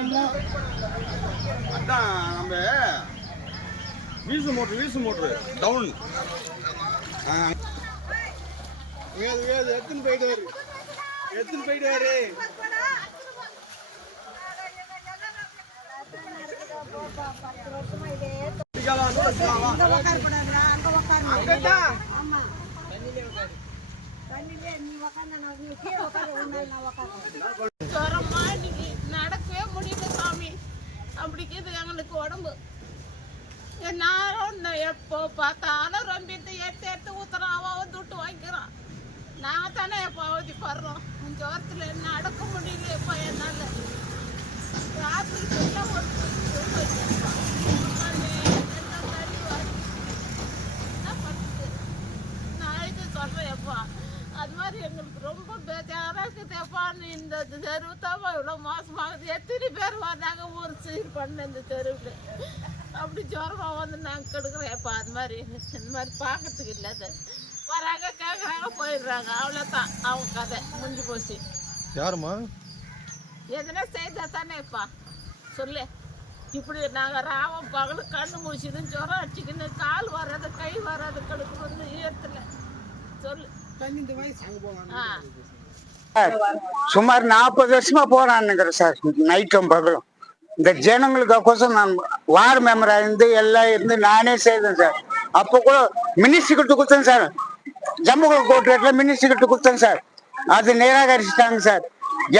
என்ன அதான் நம்ம வீசு மோட்ரு டவுன் எத்தனை போயிடுவாரு நடக்கவே முடியல சாமி. அப்படிக்கிறது எங்களுக்கு உடம்பு எல்லாரும் எப்போ பார்த்தாலும் ரொம்ப எடுத்து ஊத்துறான். அவன் துட்டு வாங்கிக்கிறான். நான் தானே எப்போ அவதிப்படுறோம். ஜோரத்தில் நடக்க முடியல. இப்போ என்னால் ராத்திரி நான் இது சொல்கிறேன் எப்பா. அது மாதிரி எங்களுக்கு ரொம்ப பேஜாராக இருக்குதுப்பா. இந்த தெருவு தான் இவ்வளோ மோசமாகுது. எத்தனை பேர் வந்தாங்க ஊர் சீர் பண்ண இந்த தெருவில். அப்படி ஜுரமாக வந்து நாங்கள் கெடுக்குறேன்ப்பா. அது மாதிரி இந்த மாதிரி பார்க்கறதுக்கு இல்லை. அது வராங்க கேட்குறாங்க போயிடுறாங்க. அவ்வளோதான் அவங்க கதை முடிஞ்சு போச்சு. யாருமா எதுனா செய்தா தானேப்பா சொல்லு. இப்படி நாங்கள் ராவம் பகலும் கண்ணு மூச்சின்னு ஜுரம் அடிச்சுக்கின்னு கால் வராது கை வராது கெடுக்கணும் ஈரத்தில் சொல்லு. சுமார் 40 வருஷமா போராடுனுங்கிறேன் சார், நைட்டும் பகலும். இந்த ஜனங்களுக்கோசம் நான் வார்டு மெம்பரா இருந்து எல்லாம் இருந்து நானே செய்தேன் சார். அப்போ கூட மினிஸ்ட்ரிக்கிட்ட கொடுத்தேன் சார், ஜம்மு கோர்ட்ல மினிஸ்ட்ரிக்கிட்ட கொடுத்தேன் சார். அது நிராகரிச்சுட்டாங்க சார்.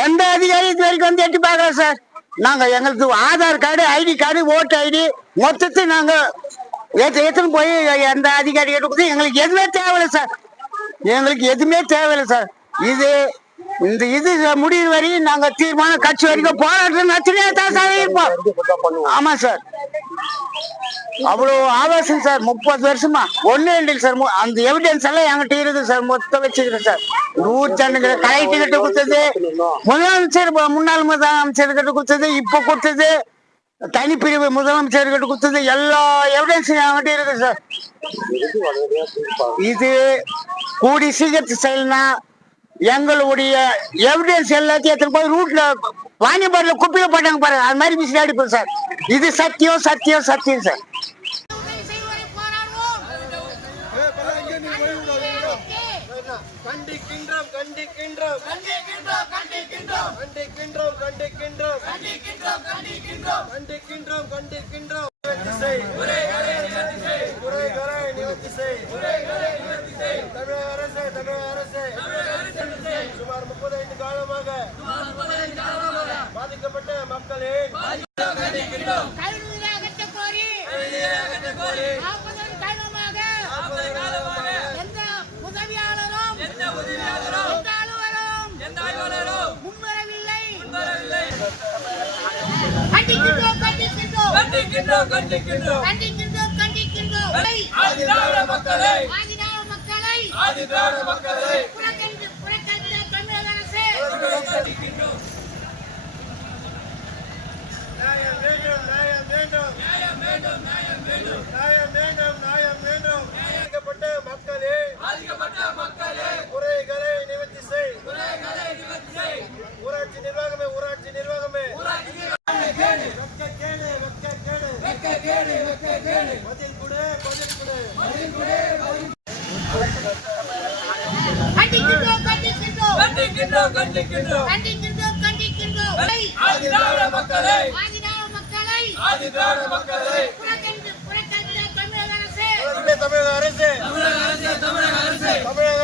எந்த அதிகாரி இது வரைக்கும் வந்து எட்டி பார்க்கல சார். நாங்க எங்களுக்கு ஆதார் கார்டு, ஐடி கார்டு, ஓட்டு ஐடி மொத்தத்தை நாங்க எடுத்துன்னு போய் எந்த அதிகாரி எடுக்கிறது எங்களுக்கு எதுவுமே தேவையில்லை சார். எங்களுக்கு எதுவுமே தேவையில்லை சார். இது முடிவு வரையும் நாங்க தீர்மானம் கட்சி வரைக்கும் போராட்டம் நடத்தினே தான் சார் இருப்போம். ஆமா சார், அவ்வளவு ஆபாசம் சார். 30 வருஷமா ஒண்ணு ரெண்டு சார். அந்த எவிடன்ஸ் எல்லாம் என்கிட்ட இருக்குது சார், மொத்தம் வச்சுக்கிறேன் சார். நூற்றாண்டுகளை கலெக்டர் கிட்ட கொடுத்தது, முன்னாள் முதலமைச்சர் கிட்ட கொடுத்தது, இப்ப கொடுத்தது தனிப்பிரிவு முதலமைச்சர் கிட்ட கொடுத்தது, எல்லா எவிடன்ஸும் என்கிட்ட இருக்குது சார். இது கூடி சீக்கிரத்து செயல்னா எங்களுடைய எவிடன்ஸ் எல்லாத்தையும் எடுத்துட்டு போய் ரூட்ல வாணியம்பாடில குப்பையை போட்டாங்க பாருங்க, அது மாதிரி மிஷின் அடிப்போம் சார். இது சத்தியம் சத்தியம் சத்தியம் சார். கண்டிக்கின்றோம் கண்டிக்கின்றோம் கண்டிக்கின்றோம் கண்டிக்கின்றோம் கண்டிக்கின்றோம் கண்டிக்கின்றோம் கண்டிக்கின்றோம் கண்டிக்கின்றோம் கண்டிக்கின்றோம் கண்டிக்கின்றோம் சுமார் 35 காலமாக பாதிக்கப்பட்ட மக்களே குறைகளை நிவர்த்தி செய். ஊராட்சி நிர்வாகமே ஊராட்சி நிர்வாகமே பதில் கொடு பதில் கொடு. தமிழக அரசு தமிழக